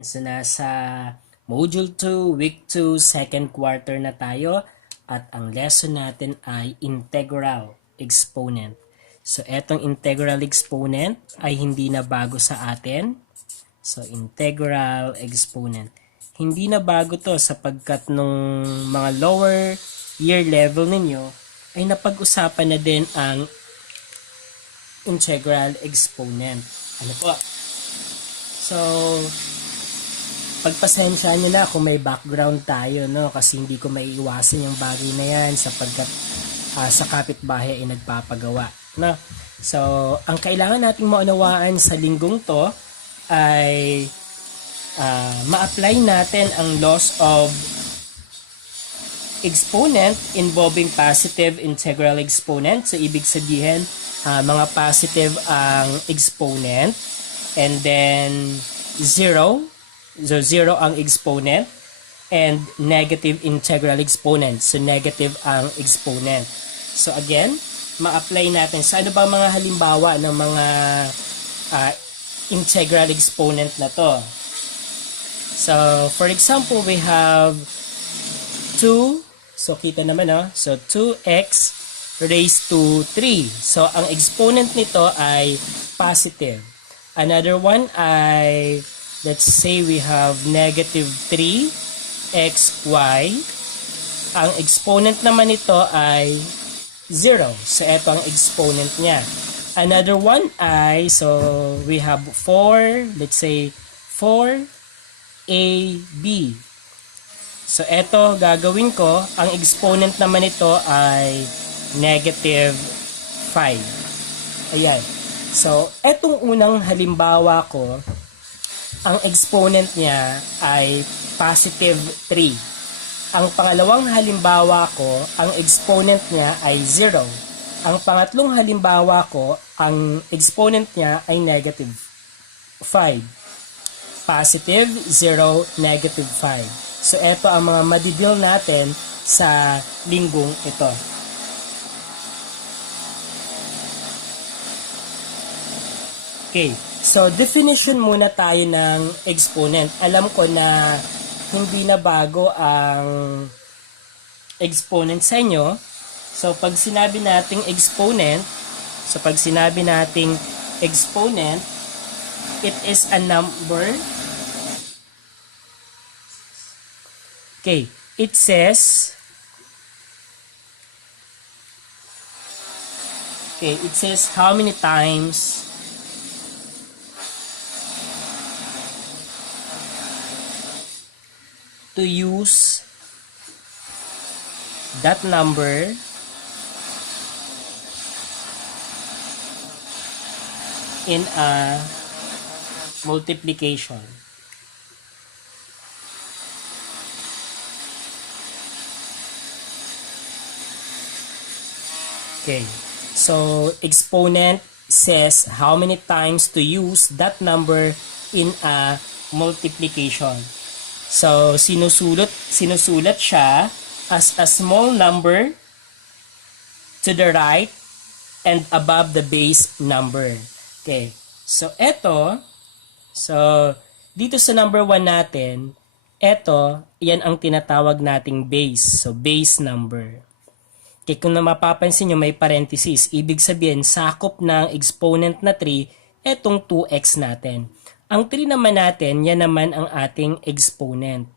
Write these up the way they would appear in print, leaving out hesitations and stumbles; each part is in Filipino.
So, nasa Module 2, Week 2, second quarter na tayo at ang lesson natin ay Integral Exponent. So, etong Integral Exponent ay hindi na bago sa atin. So, Integral Exponent. Hindi na bago to sapagkat nung mga lower year level ninyo ay napag-usapan na din ang Integral Exponent. Ano po? So, pagpasensyahan nyo na kung may background tayo, no? Kasi hindi ko maiiwasan yung bagay na yan sapagkat sa kapitbahay ay nagpapagawa, no? So, ang kailangan nating maunawaan sa linggong to ay ma-apply natin ang laws of exponent involving positive integral exponent. So, ibig sabihin, mga positive ang exponent and then 0. So, 0 ang exponent and negative integral exponent. So, negative ang exponent. So, again, ma-apply natin. So, ano ba mga halimbawa ng mga integral exponent na to? So, for example, we have 2. So, kita naman, no? So, 2x raised to 3. So, ang exponent nito ay positive. Another one ay let's say we have negative 3xy. Ang exponent naman nito ay 0. So, ito ang exponent niya. Another one ay, so we have 4, let's say 4ab. So, ito gagawin ko, ang exponent naman nito ay negative 5. Ayan. So, etong unang halimbawa ko, ang exponent niya ay positive 3. Ang pangalawang halimbawa ko, ang exponent niya ay 0. Ang pangatlong halimbawa ko, ang exponent niya ay negative 5. Positive, 0, negative 5. So, ito ang mga madidil natin sa linggong ito. Okay. So, definition muna tayo ng exponent. Alam ko na hindi na bago ang exponent sa inyo. So, pag sinabi nating exponent, it is a number. Okay. It says how many times to use that number in a multiplication. Okay. So, exponent says how many times to use that number in a multiplication. So, sinusulat siya as a small number to the right and above the base number. Okay. So, dito sa number 1 natin, yan ang tinatawag nating base. So, base number. Okay, kung mapapansin nyo, may parenthesis. Ibig sabihin, sakop ng exponent na 3, etong 2x natin. Ang 3 naman natin, yan naman ang ating exponent.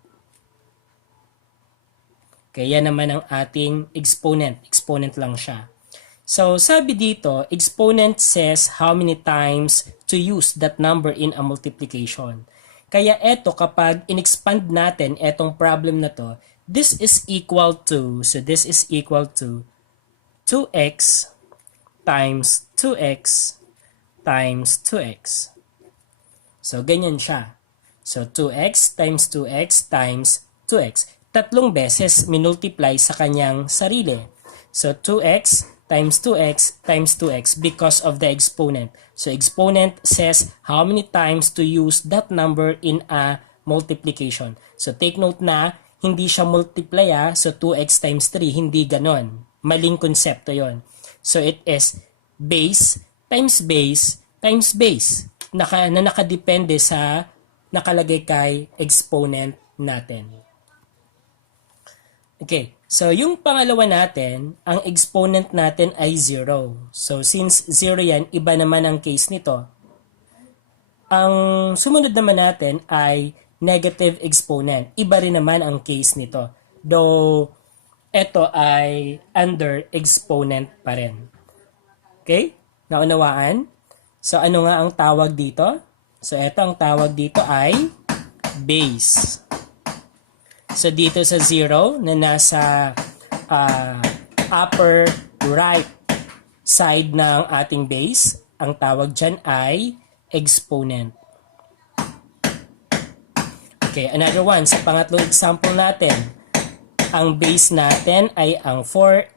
Okay, yan naman ang ating exponent. Exponent lang siya. So, sabi dito, exponent says how many times to use that number in a multiplication. Kaya kapag in-expand natin etong problem na to, this is equal to 2x times 2x times 2x. So, ganyan siya. So, 2x times 2x times 2x. Tatlong beses minultiply sa kanyang sarili. So, 2x times 2x times 2x because of the exponent. So, exponent says how many times to use that number in a multiplication. So, take note na hindi siya multiply So, 2x times 3, hindi ganon. Maling konsepto yon. So, it is base times base times base. Na nakadepende sa nakalagay kay exponent natin. Okay, so yung pangalawa natin, ang exponent natin ay 0. So since 0 yan, iba naman ang case nito. Ang sumunod naman natin ay negative exponent. Iba rin naman ang case nito. Though, ito ay under exponent pa rin. Okay? Naunawaan? So ano nga ang tawag dito? So ito ang tawag dito ay base. So dito sa 0 na nasa upper right side ng ating base, ang tawag dyan ay exponent. Okay, another one. Sa pangatlong example natin, ang base natin ay ang 4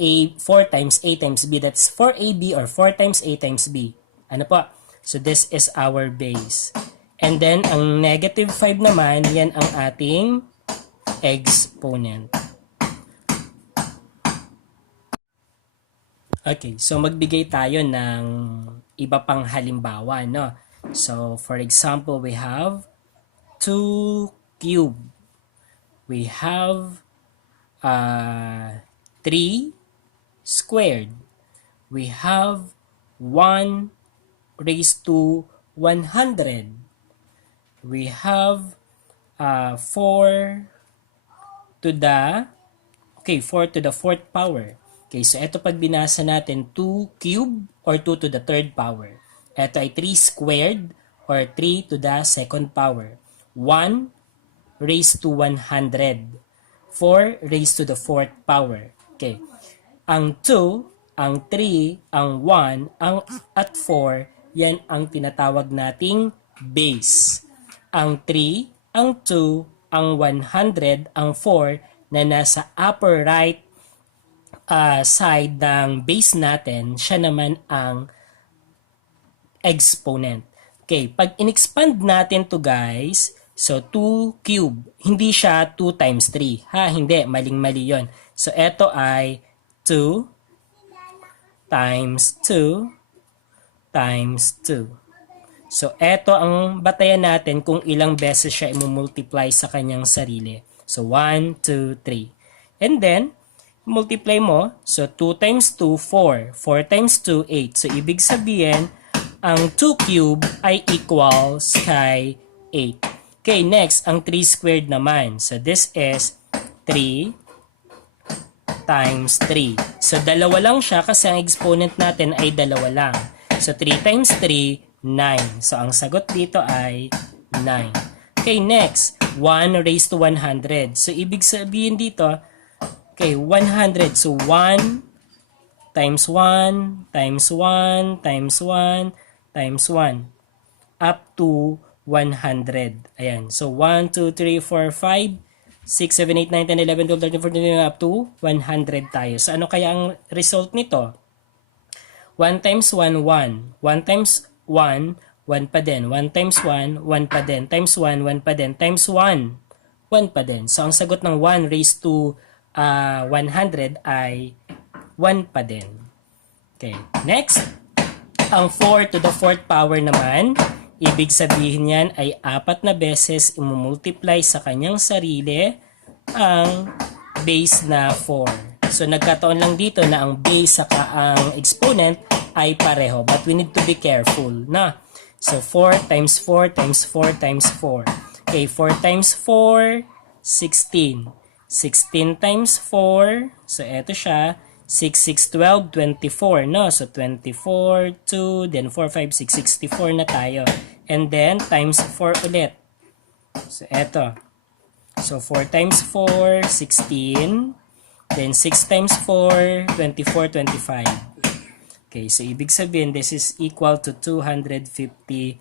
times A times B. That's 4AB or 4 times A times B. Ano po? So this is our base. And then, ang negative 5 naman, yan ang ating exponent. Okay, so magbigay tayo ng iba pang halimbawa, no? So, for example, we have 2 cubed. We have 3 squared. We have 1 raised to 100. We have 4 to the 4 to the 4th power. Okay, so ito pag binasa natin 2 cubed or 2 to the 3rd power. Ito ay 3 squared or 3 to the 2nd power. 1 raised to 100. 4 raised to the 4th power. Okay. Ang 2, ang 3, ang 1, ang at 4, yan ang tinatawag nating base. Ang 3, ang 2, ang 100, ang 4 na nasa upper right side ng base natin, siya naman ang exponent. Okay, pag in-expand natin to guys, so 2 cube, hindi siya 2 times 3. Ha, hindi, maling-mali yon. So ito ay 2 times 2 times 2. So ito ang batayan natin kung ilang beses siya i-multiply sa kanyang sarili. So 1, 2, 3. And then, multiply mo. So 2 times 2, 4. 4 times 2, 8. So ibig sabihin, ang 2 cube ay equals kay 8. Okay, next, ang 3 squared naman. So this is 3 times 3. So dalawa lang siya kasi ang exponent natin ay dalawa lang. So 3 times 3, 9. So ang sagot dito ay 9. Okay, next, 1 raised to 100. So ibig sabihin dito, okay, 100. So 1 times 1 times 1 times 1 times 1 up to 100. Ayan. So 1, 2, 3, 4, 5, 6, 7, 8, 9, 10, 11, 12, 13, 14, 15, up to 100 tayo. So ano kaya ang result nito? 1 times 1, 1. 1 times 1, 1 pa din. 1 times 1, 1 pa din. Times 1, 1 pa din. Times 1, 1 pa din. So ang sagot ng 1 raised to 100 ay 1 pa din. Okay. Next, ang 4 to the 4th power naman, ibig sabihin yan ay 4 na beses imumultiply sa kanyang sarili ang base na 4. So nagkataon lang dito na ang base saka ang exponent ay pareho. But we need to be careful na. So 4 times 4 times 4 times 4. Okay, 4 times 4, 16. 16 times 4, so eto siya, 6, 6, 12, 24, no? So 24, 2, then 4, 5, 6, 64 na tayo. And then, times 4 ulit. So eto. So 4 times 4, 16. Then 6 times 4, 24, 25. Okay, so ibig sabihin, this is equal to 256.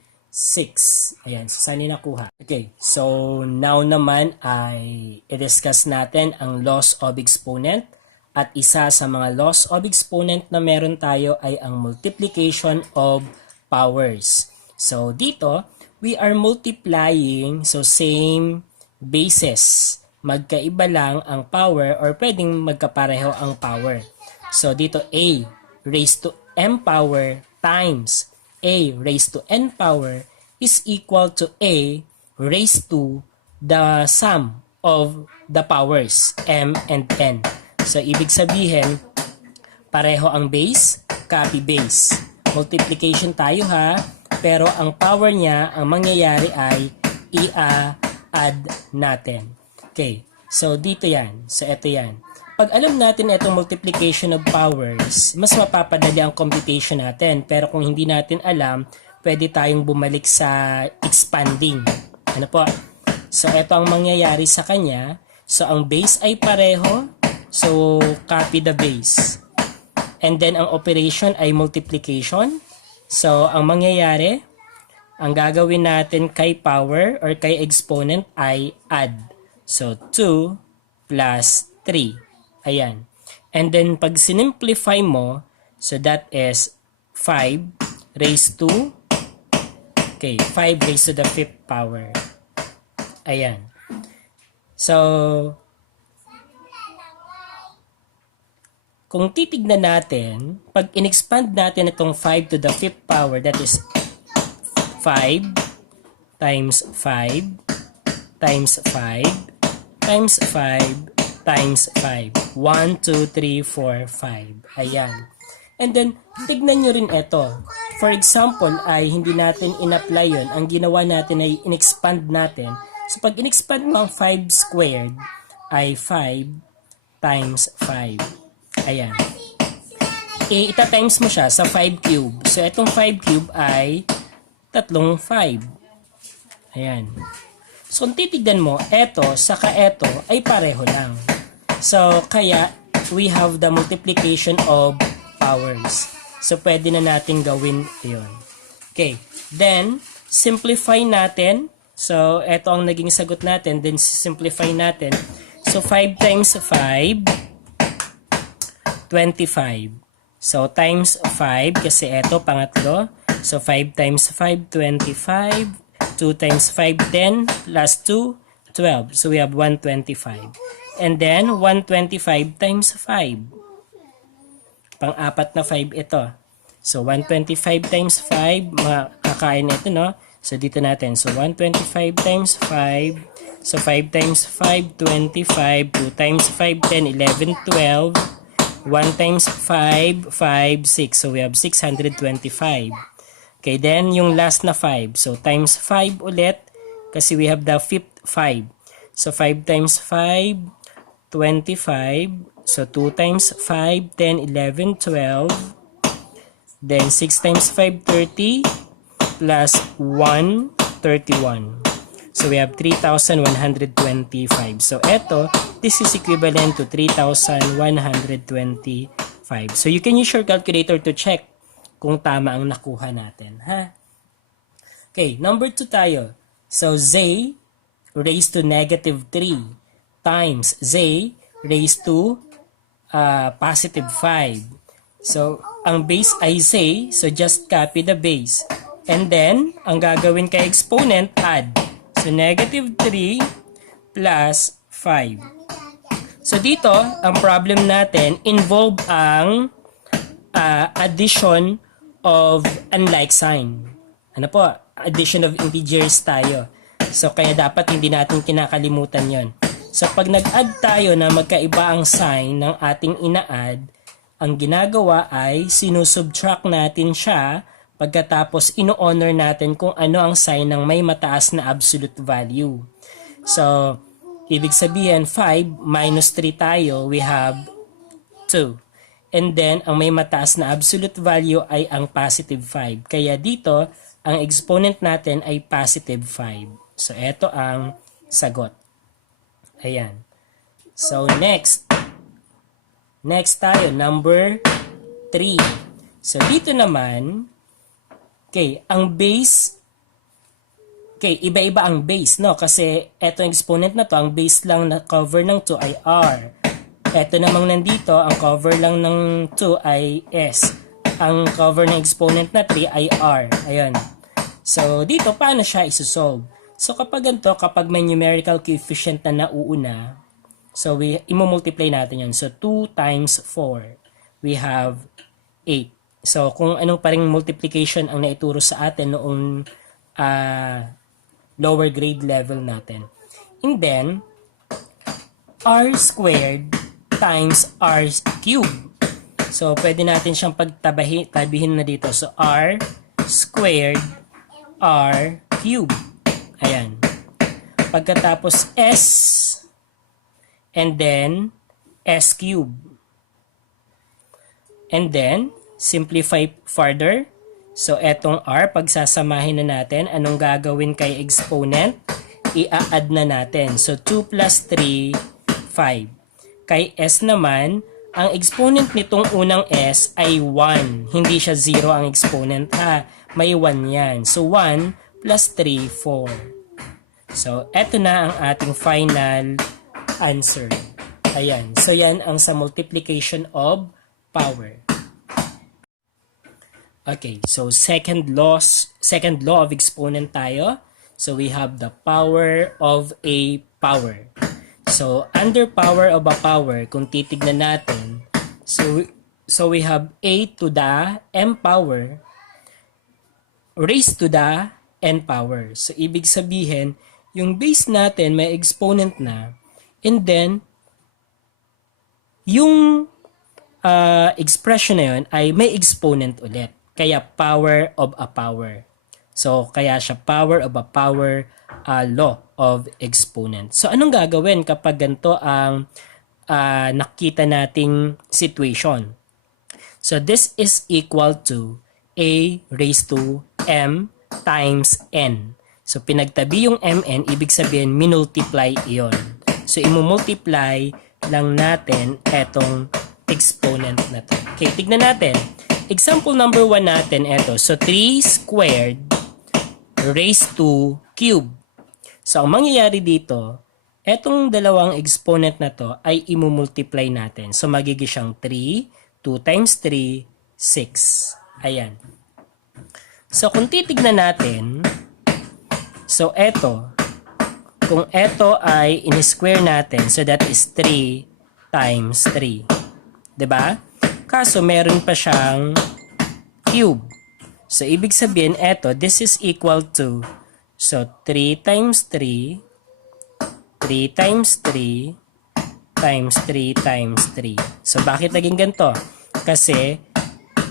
Ayan, so saan nakuha? Okay, so now naman ay i-discuss natin ang laws of exponent. At isa sa mga laws of exponent na meron tayo ay ang multiplication of powers. So dito, we are multiplying, so same bases. Magkaiba lang ang power or pwedeng magkapareho ang power. So dito A raised to m power times A raised to n power is equal to A raised to the sum of the powers m and n. So ibig sabihin, pareho ang base, copy base. Multiplication tayo ha, pero ang power niya, ang mangyayari ay i-add natin. Okay, so dito yan. So ito yan. Pag alam natin itong multiplication of powers, mas mapapadali ang computation natin. Pero kung hindi natin alam, pwede tayong bumalik sa expanding. Ano po? So ito ang mangyayari sa kanya. So ang base ay pareho. So copy the base. And then ang operation ay multiplication. So ang mangyayari, ang gagawin natin kay power or kay exponent ay add. So 2 plus 3. Ayan. And then pag sinimplify mo, so that is 5 raised to 5 raised to the 5th power. Ayan. So kung titignan natin, pag in-expand natin itong 5 to the 5th power, that is 5 times 5 times 5 times 5 times 5. 1, 2, 3, 4, 5. Ayan. And then, tignan nyo rin ito. For example, ay hindi natin in-apply yun. Ang ginawa natin ay in-expand natin. So, pag in-expand mo ang 5 squared, ay 5 times 5. Ayan. Ita-times mo siya sa 5 cube. So, itong 5 cube ay 3 5. Ayan. So, kung titignan mo, eto saka eto ay pareho lang. So, kaya we have the multiplication of powers. So, pwede na natin gawin yun. Okay. Then, simplify natin. So, eto ang naging sagot natin. Then, simplify natin. So, 5 times 5, 25. So, times 5, kasi eto, pangatlo. So, 5 times 5, 25. 2 times 5, 10. Plus 2, 12. So, we have 125. And then, 125 times 5. Pang-apat na 5 ito. So, 125 times 5, makakain ito, no? So, dito natin. So, 125 times 5. So, 5 times 5, 25. 2 times 5, 10, 11, 12. 1 times 5, 5, 6. So, we have 625. Okay, then, yung last na 5. So, times 5 ulit. Kasi we have the fifth 5. So, 5 times 5, 25. So, 2 times 5, 10, 11, 12. Then, 6 times 5, 30. Plus 1, 31. So, we have 3,125. So, eto, this is equivalent to 3,125. So, you can use your calculator to check kung tama ang nakuha natin. Ha? Okay, number 2 tayo. So, z raised to negative 3 times z raised to positive 5. So, ang base ay z, so just copy the base. And then, ang gagawin kay exponent, add. So, negative 3 plus 5. So, dito, ang problem natin, involve ang addition of unlike sign. Ano po? Addition of integers tayo. So, kaya dapat hindi natin kinakalimutan yon. So, pag nag-add tayo na magkaiba ang sign ng ating ina-add, ang ginagawa ay sinusubtract natin siya pagkatapos ino-honor natin kung ano ang sign ng may mataas na absolute value. So, ibig sabihin 5 minus 3 tayo, we have 2. And then, ang may mataas na absolute value ay ang positive 5. Kaya dito, ang exponent natin ay positive 5. So, eto ang sagot. Ayan. So, next. Next tayo, number 3. So, dito naman, ang base, iba-iba ang base, no? Kasi, eto ang exponent na to, ang base lang na cover ng 2 ay R. Eto namang nandito, ang cover lang ng 2 ay S. Ang cover ng exponent na 3 ay R. Ayan. So, dito, paano siya isosolve? So, kapag ganito, kapag may numerical coefficient na nauuna, so, imumultiply natin yan. So, 2 times 4, we have 8. So, kung anong paring multiplication ang naituro sa atin noong lower grade level natin. And then, r squared times r cubed. So, pwede natin siyang tabihin na dito. So, r squared r cubed. Ayan. Pagkatapos s, and then s cubed. And then, simplify further. So, etong r, pagsasamahin na natin, anong gagawin kay exponent? I-add na natin. So, 2 plus 3, 5. Kay s naman, ang exponent nitong unang s ay 1. Hindi siya 0 ang exponent ha. May 1 yan. So, 1 plus 3, 4. So, eto na ang ating final answer. Ayan. So, yan ang sa multiplication of power. Okay, so second law of exponent tayo. So we have the power of a power. So under power of a power, kung titignan natin, so we have a to the m power raised to the n power. So ibig sabihin, yung base natin may exponent na, and then yung expression na yun ay may exponent ulit. Kaya power of a power. So, kaya siya power of a power, law of exponent. So, anong gagawin kapag ganito ang nakita nating situation? So, this is equal to a raised to m times n. So, pinagtabi yung mn, ibig sabihin, minultiply iyon. So, imumultiply lang natin etong exponent na to. Okay, tignan natin. Example number 1 natin, eto. So, 3 squared raised to cube. So, ang mangyayari dito, etong dalawang exponent na to ay imumultiply natin. So, magiging siyang 3, 2 times 3, 6. Ayan. So, kung titignan natin, so, eto, kung eto ay in-square natin, so that is 3 times 3. 'Di ba? Kaso meron pa siyang cube. So, ibig sabihin, eto, this is equal to, so, 3 times 3, 3 times 3, times 3 times 3. So, bakit naging ganito? Kasi,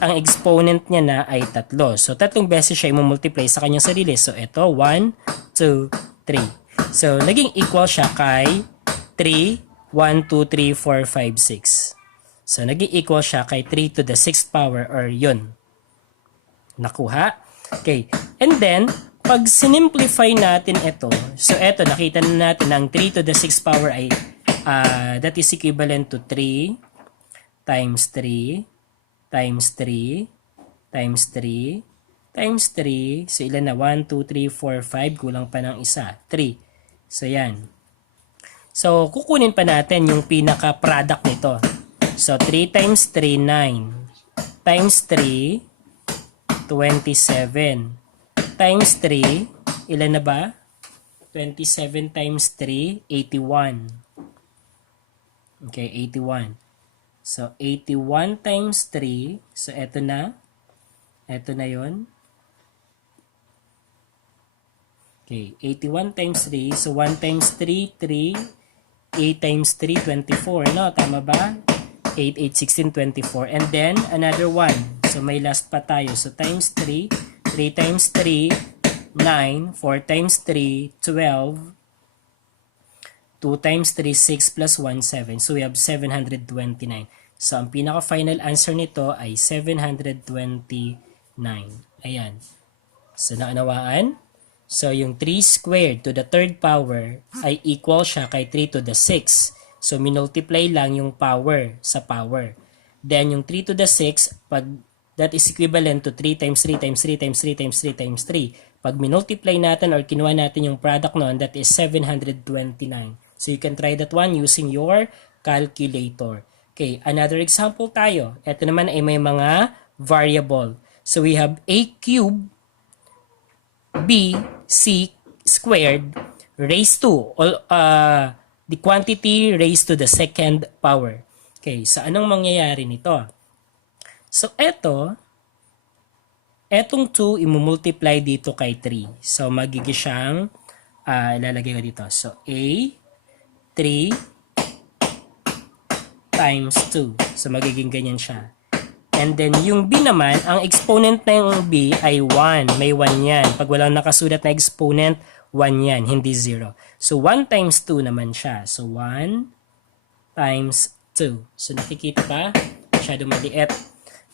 ang exponent niya na ay 3. So, 3 beses siya i-multiply sa kanyang sarili. So, eto, 1, 2, 3. So, naging equal siya kay 3, 1, 2, 3, 4, 5, 6. So, naging equal siya kay 3 to the 6th power or yun. Nakuha? Okay. And then, pag sinimplify natin ito, so ito, nakita na natin ang 3 to the 6th power ay, that is equivalent to 3 times 3 times 3 times 3 times 3. So, ilan na? 1, 2, 3, 4, 5. Kulang pa ng isa. 3. So, yan. So, kukunin pa natin yung pinaka-product nito. So, 3 times 3, 9. Times 3, 27. Times 3, ilan na ba? 27 times 3, 81. Okay, 81. So, 81 times 3. So, eto na. Eto na yon. Okay, 81 times 3. So, 1 times 3, 3. 8 times 3, 24. No, tama ba? 8, 8, 16, 24. And then, another one. So, may last pa tayo. So, times 3. 3 times 3, 9. 4 times 3, 12. 2 times 3, 6 plus 1, 7. So, we have 729. So, ang pinaka-final answer nito ay 729. Ayan. So, naunawaan? So, yung 3 squared to the third power ay equal siya kay 3 to the 6. So, minultiply lang yung power sa power. Then, yung 3 to the 6, pag that is equivalent to 3 times 3 times 3 times 3 times 3 times 3. Pag minultiply natin or kinuha natin yung product noon, that is 729. So, you can try that one using your calculator. Okay, another example tayo. Ito naman ay may mga variable. So, we have a cube, b, c squared, raised to, the quantity raised to the second power. Okay, so anong mangyayari nito? So, etong 2, imumultiply dito kay 3. So, magiging siyang ilalagay ko dito. So, A, 3 times 2. So, magiging ganyan siya. And then, yung B naman, ang exponent na yung B ay 1. May 1 yan. Pag walang nakasulat na exponent, 1 yan, hindi 0. So, 1 times 2 naman siya. So, 1 times 2. So, nakikita ba? Masyado maliit.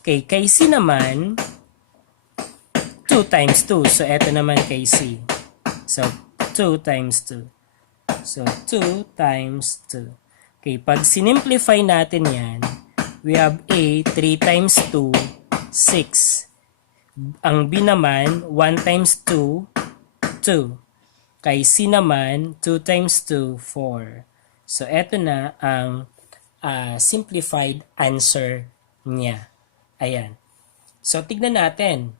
Okay, kay C naman, 2 times 2. So, eto naman kay C. So, 2 times 2. So, 2 times 2. Okay, pag sinimplify natin yan, we have A, 3 times 2, 6. Ang B naman, 1 times 2, 2. Kay C naman, 2 times 2, 4. So, eto na ang simplified answer niya. Ayan. So, tignan natin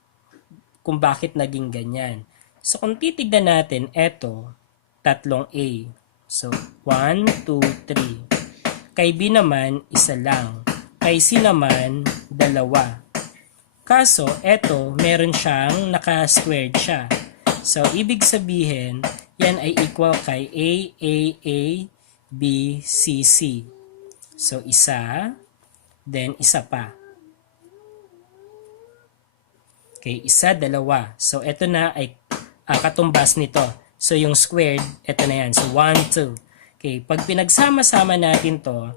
kung bakit naging ganyan. So, kung titignan natin, eto, tatlong A. So, 1, 2, 3. Kay B naman, isa lang. Kay C naman, dalawa. Kaso, eto, meron siyang naka-squared siya. So, ibig sabihin, yan ay equal kay A, B, C, C. So, isa, then isa pa. Okay, isa, dalawa. So, eto na ay katumbas nito. So, yung squared, eto na yan. So, 1, 2. Okay, pag pinagsama-sama natin to,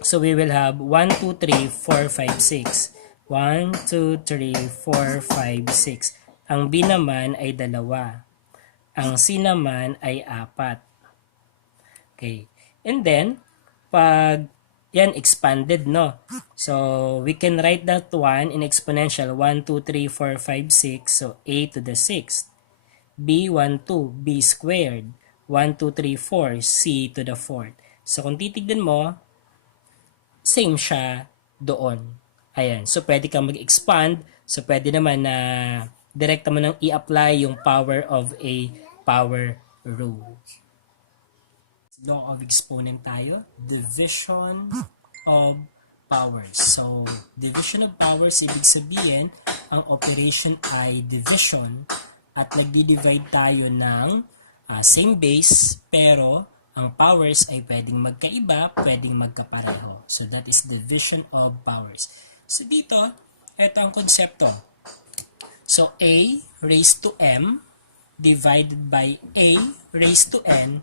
so we will have 1, 2, 3, 4, 5, 6. 1, 2, 3, 4, 5, 6. Ang B naman ay dalawa. Ang C naman ay 4. Okay. And then, pag yan expanded, no? So, we can write that one in exponential. 1, 2, 3, 4, 5, 6. So, A to the 6th. B, 1, 2. B squared. 1, 2, 3, 4. C to the 4th. So, kung titignan mo, same siya doon. Ayan. So, pwede kang mag-expand. So, pwede naman na direkta mo nang i-apply yung power of a power rule. Law of Exponent tayo. Division of powers. So, division of powers, ibig sabihin, ang operation ay division at nagdi-divide tayo ng same base, pero ang powers ay pwedeng magkaiba, pwedeng magkapareho. So, that is division of powers. So, dito, ito ang konsepto. So, A raised to M divided by A raised to N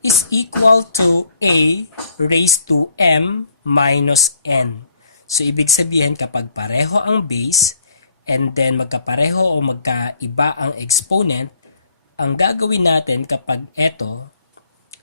is equal to A raised to M minus N. So, ibig sabihin kapag pareho ang base and then magkapareho o magkaiba ang exponent, ang gagawin natin kapag ito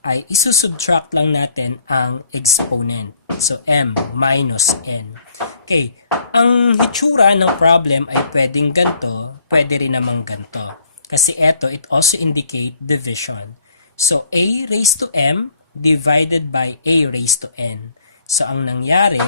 ay isusubtract lang natin ang exponent. So, M minus N. Okay, ang hitsura ng problem ay pwedeng ganito, pwede rin namang ganito. Kasi ito, it also indicate division. So, A raised to M divided by A raised to N. So, ang nangyari,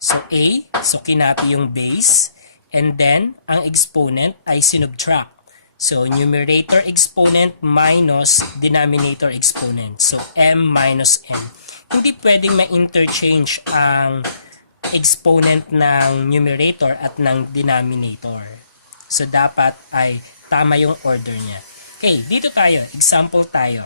so A, so kinapi yung base, and then, ang exponent ay sinubtract. So, numerator exponent minus denominator exponent. So, M minus N. Hindi pwedeng ma-interchange ang exponent ng numerator at ng denominator. So, dapat ay tama yung order niya. Okay, dito tayo. Example tayo.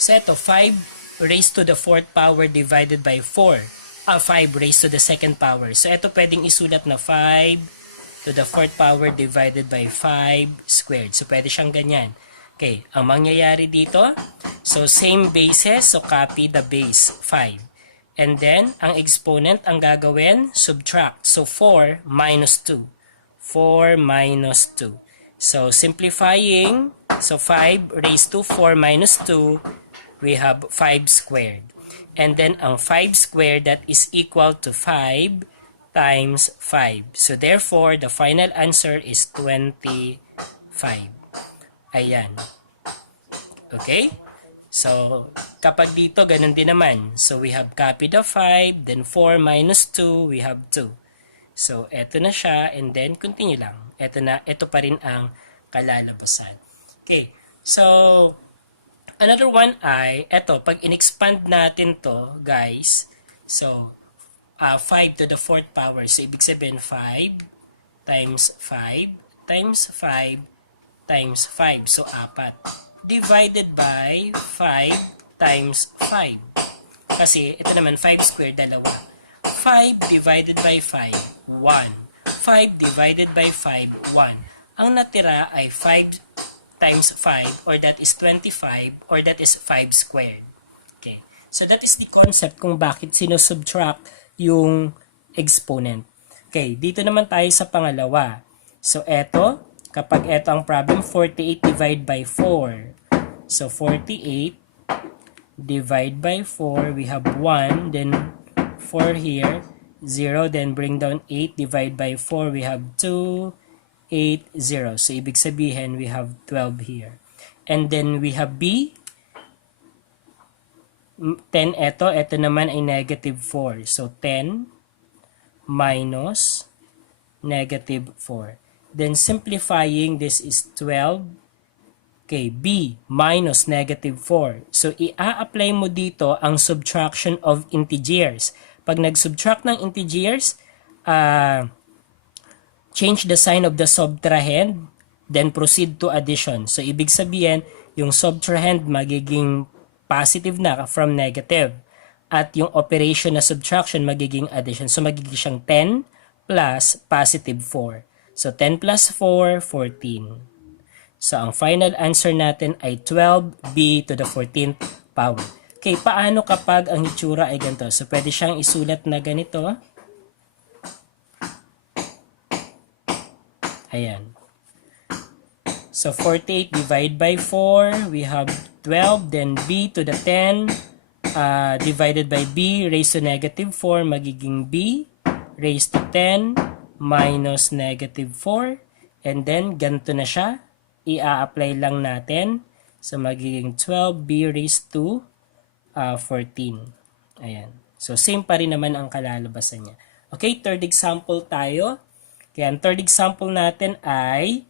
So, ito, 5 raised to the 4th power divided by 4. 5 raised to the 2nd power. So, ito pwedeng isulat na 5 to the 4th power divided by 5 squared. So, pwede siyang ganyan. Okay, ang mangyayari dito, so same bases, so copy the base, 5. And then, ang exponent, ang gagawin, subtract. So, 4 minus 2. 4 minus 2. So, simplifying, so 5 raised to 4 minus 2, we have 5 squared. And then, ang 5 squared, that is equal to 5 times 5. So, therefore, the final answer is 25. Ayan. Okay? So, kapag dito, ganun din naman. So, we have copy the 5, then 4 minus 2, we have 2. So, eto na siya, and then, continue lang. Eto na, eto pa rin ang kalalabasan. Okay. So, another one ay, eto, pag in-expand natin to, guys, so, 5 to the 4th power. So, ibig sabihin, 5 times 5 times 5 times 5. So, 4. divided by 5 times 5. Kasi ito naman 5 squared, dalawa. 5 divided by 5, 1. 5 divided by 5, 1. Ang natira ay 5 times 5, or that is 25, or that is 5 squared. Okay. So that is the concept kung bakit sinusubtract yung exponent. Okay, dito naman tayo sa pangalawa. So eto, kapag eto ang problem, 48 divide by 4. So 48 divide by 4, we have 1, then 4 here, 0, then bring down 8, divide by 4, we have 2, 8, 0. So ibig sabihin, we have 12 here. And then we have B, 10 ito naman ay negative 4. So 10 minus negative 4. Then simplifying, this is 12. Okay, B minus negative 4. So i-apply mo dito ang subtraction of integers. Pag nag-subtract ng integers, change the sign of the subtrahend, then proceed to addition. So ibig sabihin, yung subtrahend magiging positive na from negative. At yung operation na subtraction magiging addition. So magiging siyang 10 plus positive 4. So 10 plus 4, 14. So ang final answer natin ay 12b to the 14th power. Okay, paano kapag ang itsura ay ganito? So pwede siyang isulat na ganito. Ayan. So 48 divide by 4, we have 12, then b to the 10 divided by b raised to negative 4, magiging b raised to 10 minus negative 4, and then ganito na siya. I-apply lang natin. So magiging 12b raised to 14. Ayan. So same pa rin naman ang kalalabasan niya. Okay, third example tayo. Kaya ang third example natin ay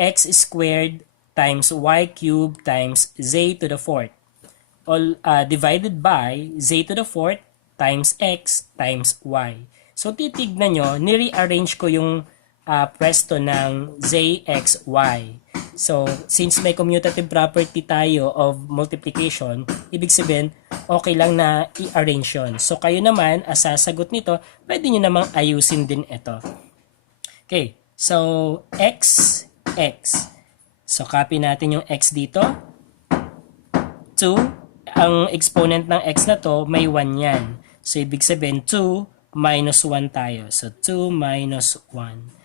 x squared times y cubed times z to the fourth. All divided by z to the fourth times x times y. So titignan nyo, ni-rearrange ko yung pwesto ng z, x, y. So, since may commutative property tayo of multiplication, ibig sabihin, okay lang na i-arrange yun. So, kayo naman, as sasagot nito, pwede nyo namang ayusin din ito. Okay, so, x, x. So, copy natin yung x dito. 2, ang exponent ng x na to, may 1 yan. So, ibig sabihin, 2 minus 1 tayo. So, 2 minus 1.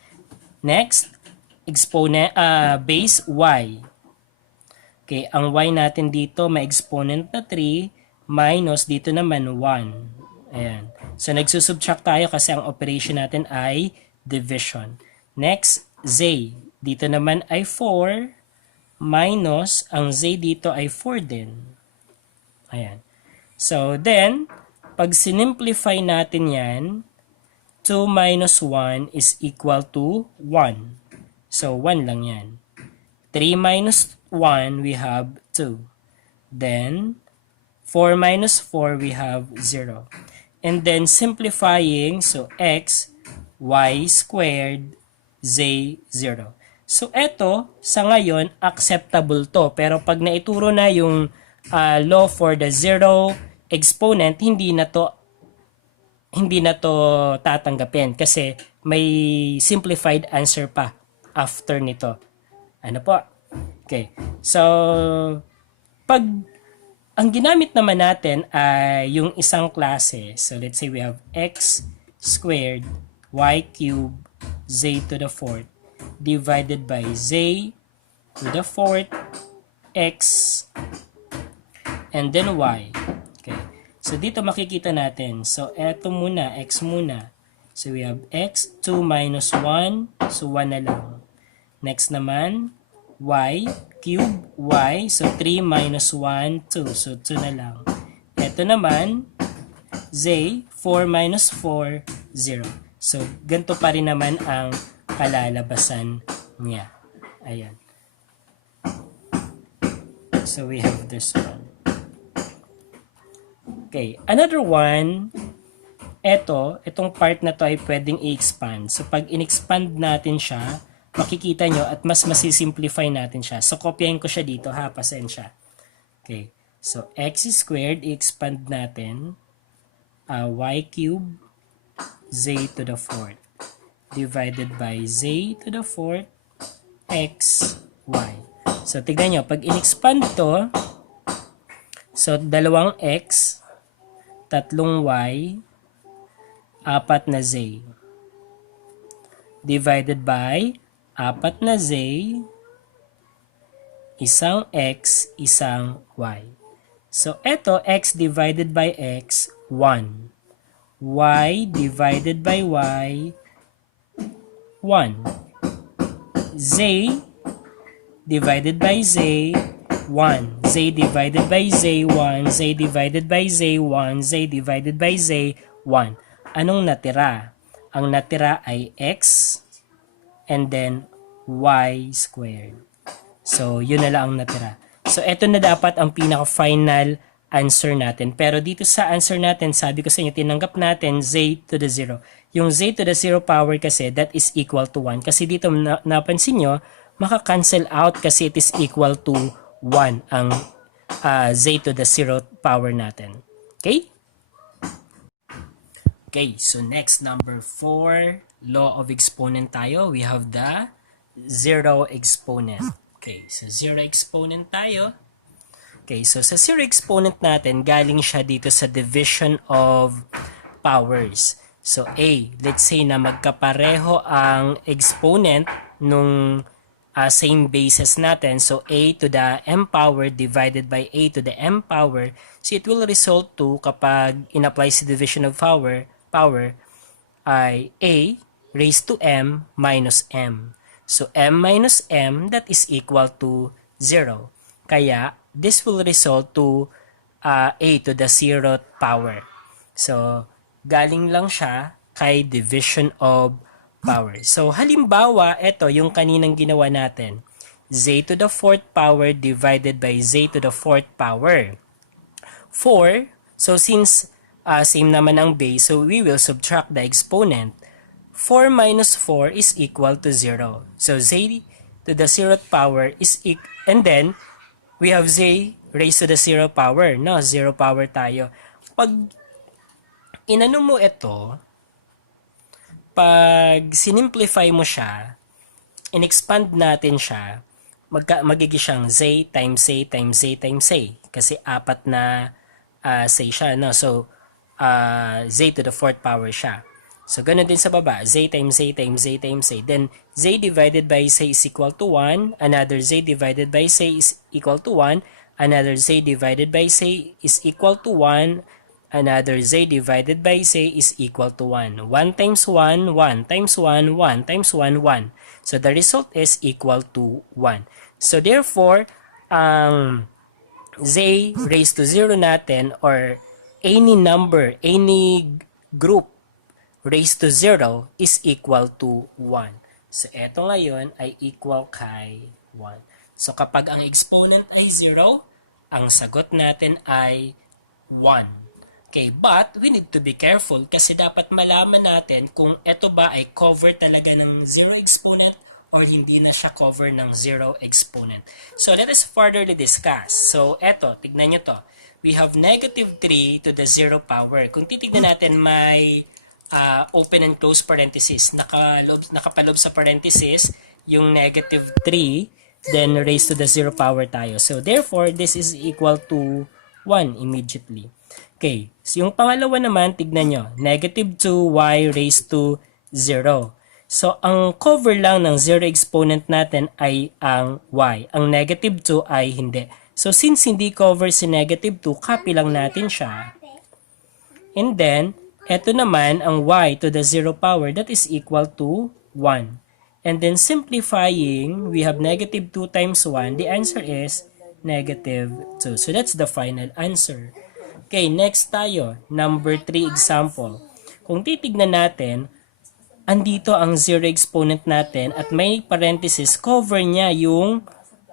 Next, exponent base y. Okay, ang y natin dito may exponent na 3 minus dito naman 1. Ayan. So nagsusubtract tayo kasi ang operation natin ay division. Next, z. Dito naman ay 4 minus ang z dito ay 4 din. Ayan. So then, pag sinimplify natin yan, 2 minus 1 is equal to 1. So, 1 lang yan. 3 minus 1, we have 2. Then, 4 minus 4, we have 0. And then, simplifying, so x, y squared, z, 0. So, eto, sa ngayon, acceptable to. Pero pag naituro na yung law for the zero exponent, hindi na to tatanggapin kasi may simplified answer pa after nito. Ano po? Okay. So, pag ang ginamit naman natin ay yung isang klase. So, let's say we have x squared, y cubed, z to the fourth, divided by z to the fourth, x, and then y. Okay. So, dito makikita natin. So, eto muna, x muna. So, we have x, 2 minus 1. So, 1 na lang. Next naman, y, cube, y. So, 3 minus 1, 2. So, 2 na lang. Ito naman, z, 4 minus 4, 0. So, ganito pa rin naman ang kalalabasan niya. Ayan. So, we have this one. Okay. Another one, itong part na to ay pwedeng i-expand. So, pag in-expand natin siya, makikita nyo at mas masisimplify natin siya. So, kopyahin ko siya dito ha, pasensya. Okay, so x squared, i-expand natin, y cubed z to the fourth divided by z to the fourth x, y. So, tignan nyo, pag in-expand to, so, 2 x, 3 y, 4 na z. Divided by 4 na z, isang x, isang y. So, eto, x divided by x, 1. Y divided by y, 1. Z divided by z, 1. Z divided by z, 1. Z divided by z, 1. Z divided by z, 1. Anong natira? Ang natira ay x and then y squared. So, yun na lang ang natira. So, eto na dapat ang pinaka-final answer natin. Pero dito sa answer natin, sabi ko sa inyo, tinanggap natin z to the 0. Yung z to the 0 power kasi, that is equal to 1. Kasi dito, napansin nyo, maka-cancel out kasi it is equal to 1 ang z to the 0 power natin. Okay? Okay, so next, number 4, law of exponent tayo. We have the zero exponent. Okay, so zero exponent tayo. Okay, so sa zero exponent natin, galing siya dito sa division of powers. So A, let's say na magkapareho ang exponent nung same basis natin. So A to the m power divided by A to the m power. So it will result to, kapag in-apply sa division of power ay A raised to m minus m. So m minus m, that is equal to 0. Kaya this will result to a to the 0th power. So galing lang siya kay division of power. So halimbawa, ito yung kaninang ginawa natin. Z to the 4th power divided by Z to the 4th power. 4, so since same naman ang base, so we will subtract the exponent. 4 minus 4 is equal to 0. So z to the 0th power is and then we have z raised to the 0 power. No, 0 power tayo. Pag inano mo ito, pag sinimplify mo siya, in-expand natin siya, magiging siyang z times z times z times z. Kasi 4 na z siya. No? So, z to the 4th power siya. So, ganun din sa baba. Z times z times z times z. Then, z divided by z is equal to 1. Another z divided by z is equal to 1. Another z divided by z is equal to 1. Another z divided by z is equal to 1. 1 times 1, 1 times 1, 1 times 1, 1. So, the result is equal to 1. So, therefore, z raised to 0 natin, or any number, any group raised to 0 is equal to 1. So, eto ngayon ay equal kay 1. So, kapag ang exponent ay 0, ang sagot natin ay 1. Okay, but we need to be careful kasi dapat malaman natin kung eto ba ay cover talaga ng 0 exponent or hindi na siya cover ng 0 exponent. So, let us furtherly discuss. So, eto, tignan nyo to. We have negative 3 to the 0 power. Kung titignan natin, may open and close parenthesis. Nakapalob sa parenthesis yung negative 3, then raised to the 0 power tayo. So, therefore, this is equal to 1 immediately. Okay, so yung pangalawa naman, tignan nyo, negative 2y raised to 0. So, ang cover lang ng 0 exponent natin ay ang y. Ang negative 2 ay hindi. So, since hindi cover si negative 2, copy lang natin siya. And then, eto naman, ang y to the 0 power, that is equal to 1. And then, simplifying, we have negative 2 times 1. The answer is negative 2. So, that's the final answer. Okay, next tayo. Number 3 example. Kung titignan natin, andito ang 0 exponent natin at may parenthesis, cover niya yung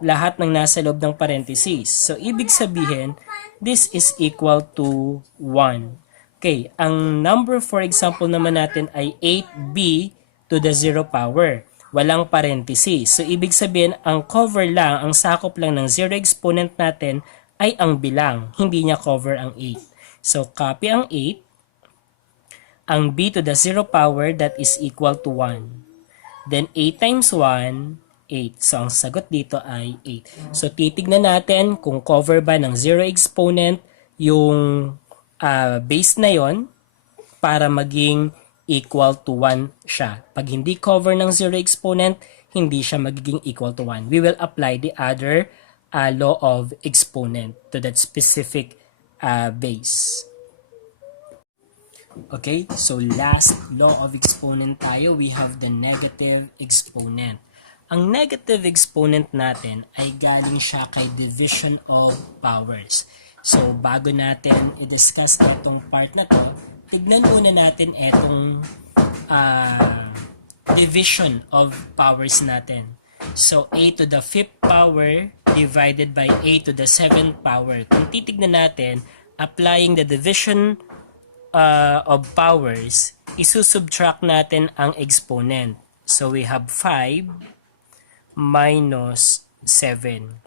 lahat ng nasa loob ng parenthesis. So, ibig sabihin, this is equal to 1. Okay, ang number for example naman natin ay 8b to the 0 power. walang parenthesis. So, ibig sabihin, ang cover lang, ang sakop lang ng zero exponent natin ay ang bilang. Hindi niya cover ang 8. So, copy ang 8. Ang b to the 0 power, that is equal to 1. Then, 8 times 1, 8. So, ang sagot dito ay 8. So, titignan natin kung cover ba ng zero exponent yung base na yon para maging equal to 1 siya. Pag hindi cover ng zero exponent, hindi siya magiging equal to 1. We will apply the other law of exponent to that specific base. Okay, so last law of exponent tayo, we have the negative exponent. Ang negative exponent natin ay galing siya kay division of powers. So, bago natin i-discuss itong part na to, tignan muna natin itong division of powers natin. So, a to the 5th power divided by a to the 7th power. Kung titignan natin, applying the division of powers, isusubtract natin ang exponent. So, we have 5 minus 7.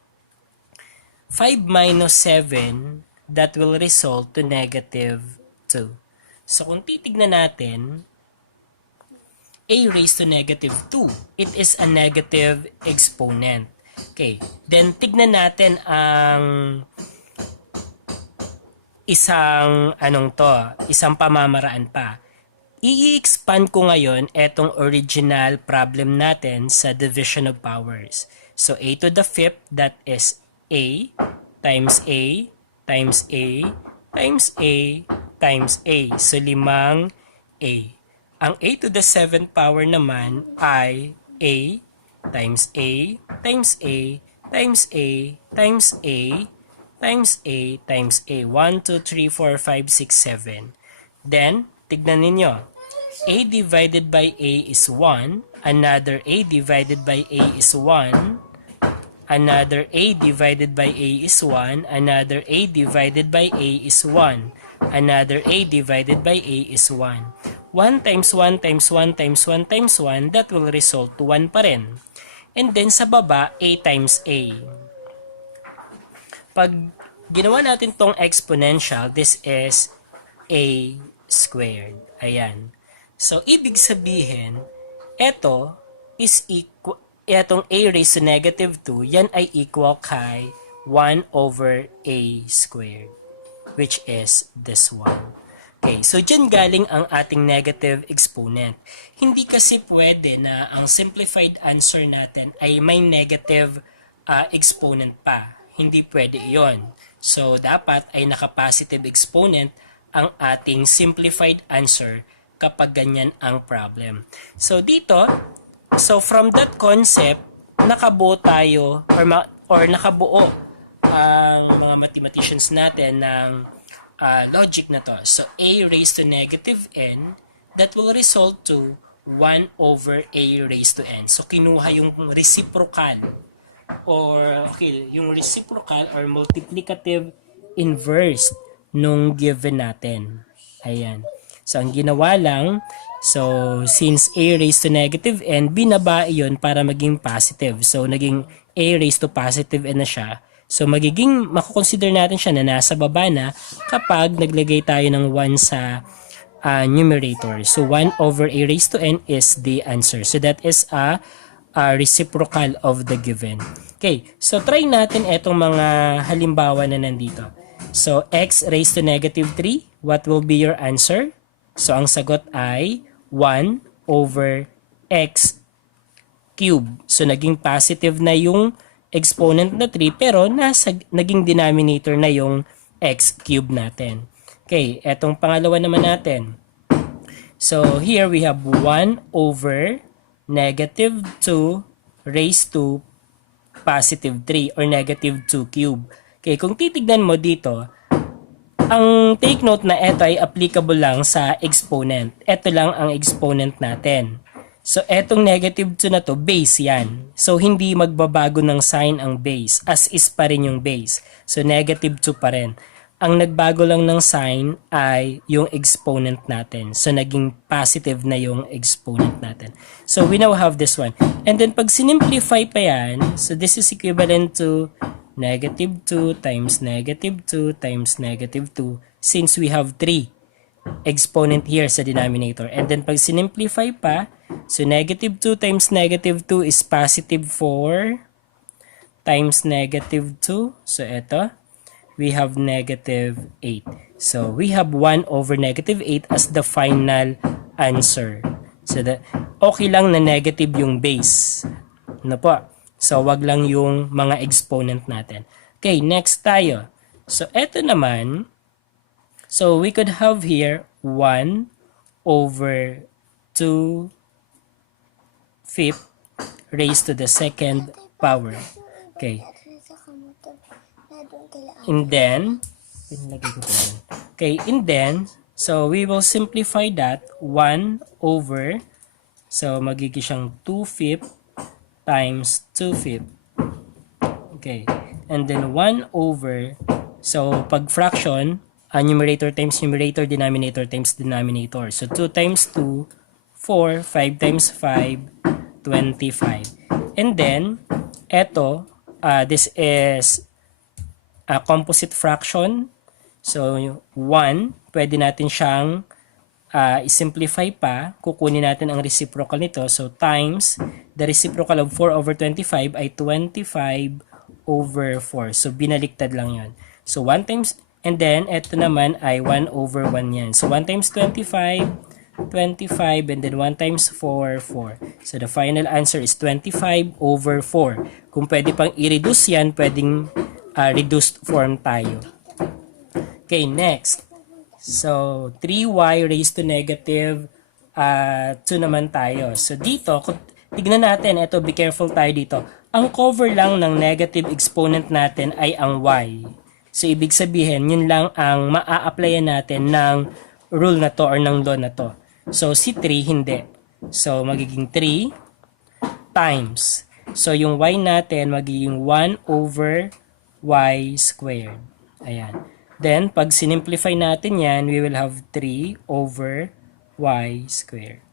5 minus 7, that will result to negative 2. So, kung titignan natin, a raised to negative 2, it is a negative exponent. Okay, then tignan natin ang isang isang pamamaraan pa. I-expand ko ngayon etong original problem natin sa division of powers. So, a to the 5th, that is a times a times a times a times a. So, 5 a. Ang a to the 7th power naman ay a times a times a times a times a times a times a. 1, 2, 3, 4, 5, 6, 7. Then, tignan ninyo. A divided by a is 1. Another a divided by a is 1. Another a divided by a is 1. Another a divided by a is 1. Another a divided by a is 1. 1 times 1 times 1 times 1 times 1, that will result to 1 pa rin. And then sa baba, a times a. Pag ginawa natin tong exponential, this is a squared. Ayan. So, ibig sabihin, ito is equal, etong a raised to negative 2, yan ay equal kay 1 over a squared, which is this one. Okay, so dyan galing ang ating negative exponent. Hindi kasi pwede na ang simplified answer natin ay may negative exponent pa. Hindi pwede iyon. So, dapat ay naka-positive exponent ang ating simplified answer kapag ganyan ang problem. So, dito, so from that concept, nakabuo tayo or nakabuo ang mga mathematicians natin ng logic na to. So, a raised to negative n, that will result to 1 over a raised to n. So, kinuha yung reciprocal or multiplicative inverse nung given natin. Ayan. So, ang ginawa lang, so, since a raised to negative n, binaba iyon para maging positive. So, naging a raised to positive n na siya. So, makukonsider natin siya na nasa baba na kapag naglagay tayo ng 1 sa numerator. So, 1 over a raised to n is the answer. So, that is a reciprocal of the given. Okay, so try natin etong mga halimbawa na nandito. So, x raised to negative 3, what will be your answer? So, ang sagot ay 1 over x cube. So, naging positive na yung exponent na 3 pero naging denominator na yung x cube natin. Okay, etong pangalawa naman natin. So, here we have 1 over negative 2 raised to positive 3 or negative 2 cube. Okay, kung titignan mo dito, ang take note na ito ay applicable lang sa exponent. Ito lang ang exponent natin. So, etong negative 2 na to, base yan. So, hindi magbabago ng sign ang base. As is pa rin yung base. So, negative 2 pa rin. ang nagbago lang ng sign ay yung exponent natin. So, naging positive na yung exponent natin. So, we now have this one. And then, pag sinimplify pa yan, so this is equivalent to negative 2 times negative 2 times negative 2 since we have 3 exponent here sa denominator. And then, pag sinimplify pa, so negative 2 times negative 2 is positive 4 times negative 2. So, ito. We have negative 8. So, we have 1 over negative 8 as the final answer. So, okay lang na negative yung base. Ano po? So, wag lang yung mga exponent natin. Okay, next tayo. So, eto naman. So, we could have here 1 over 2 fifth raised to the second power. Okay. And then, okay, and then, so we will simplify that 1 over, so magiging siyang 2 fifth times 2 fifth. Okay, and then 1 over, so pag fraction, numerator times numerator, denominator times denominator. So 2 times 2, 4, 5 times 5, 25. And then, eto, this is a composite fraction. So, 1, pwede natin siyang i-simplify pa. Kukunin natin ang reciprocal nito. So, times the reciprocal of 4 over 25 ay 25 over 4. So, binaliktad lang yan. So, 1 times, and then, ito naman ay 1 over 1 yan. So, 1 times 25, 25, and then 1 times 4, 4. So, the final answer is 25 over 4. Kung pwede pang i-reduce yan, pwedeng reduced form tayo. Okay, next. So, 3y raised to negative 2 naman tayo. So, dito, tignan natin, ito, be careful tayo dito. Ang cover lang ng negative exponent natin ay ang y. So, ibig sabihin, yun lang ang maa-applyan natin ng rule na to or ng law na to. So, si 3, hindi. So, magiging 3 times. So, yung y natin, magiging 1 over y squared. Ayan. Then, pag sinimplify natin yan, we will have 3 over y squared.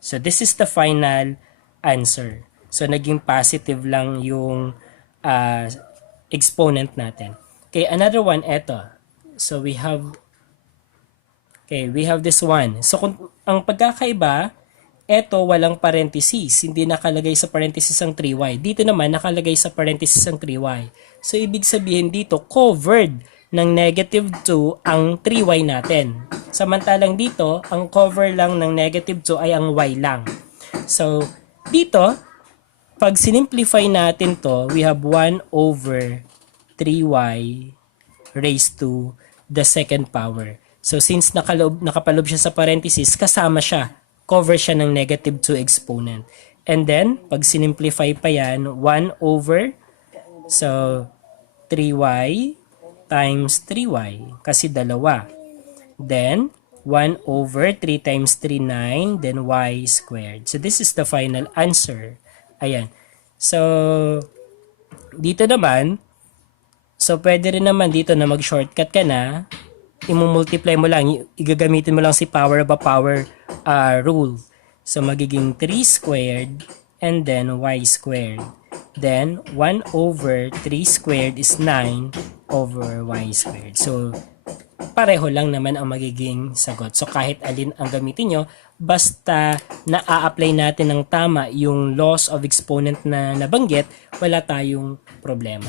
So, this is the final answer. So, naging positive lang yung exponent natin. Okay, another one, eto. So, we have this one. So, ang pagkakaiba, eto walang parenthesis. Hindi nakalagay sa parenthesis ang 3y. Dito naman, nakalagay sa parenthesis ang 3y. So, ibig sabihin dito, covered ng negative 2 ang 3y natin. Samantalang dito, ang cover lang ng negative 2 ay ang y lang. So, dito, pag sinimplify natin to, we have 1 over 3y raised to the second power. So, since nakapalob siya sa parenthesis, kasama siya. Cover siya ng negative 2 exponent. And then, pag sinimplify pa yan, 1 over, so, 3y times 3y, kasi dalawa. Then, 1 over 3 times 3, 9, then y squared. So, this is the final answer. Ayan. So, dito naman, so, pwede rin naman dito na mag-shortcut ka na, imumultiply mo lang, igagamitin mo lang si power of a power rule. So, magiging 3 squared and then y squared. Then, 1 over 3 squared is 9 over y squared. So, pareho lang naman ang magiging sagot. So, kahit alin ang gamitin nyo, basta na-a-apply natin ng tama yung laws of exponent na nabanggit, wala tayong problema.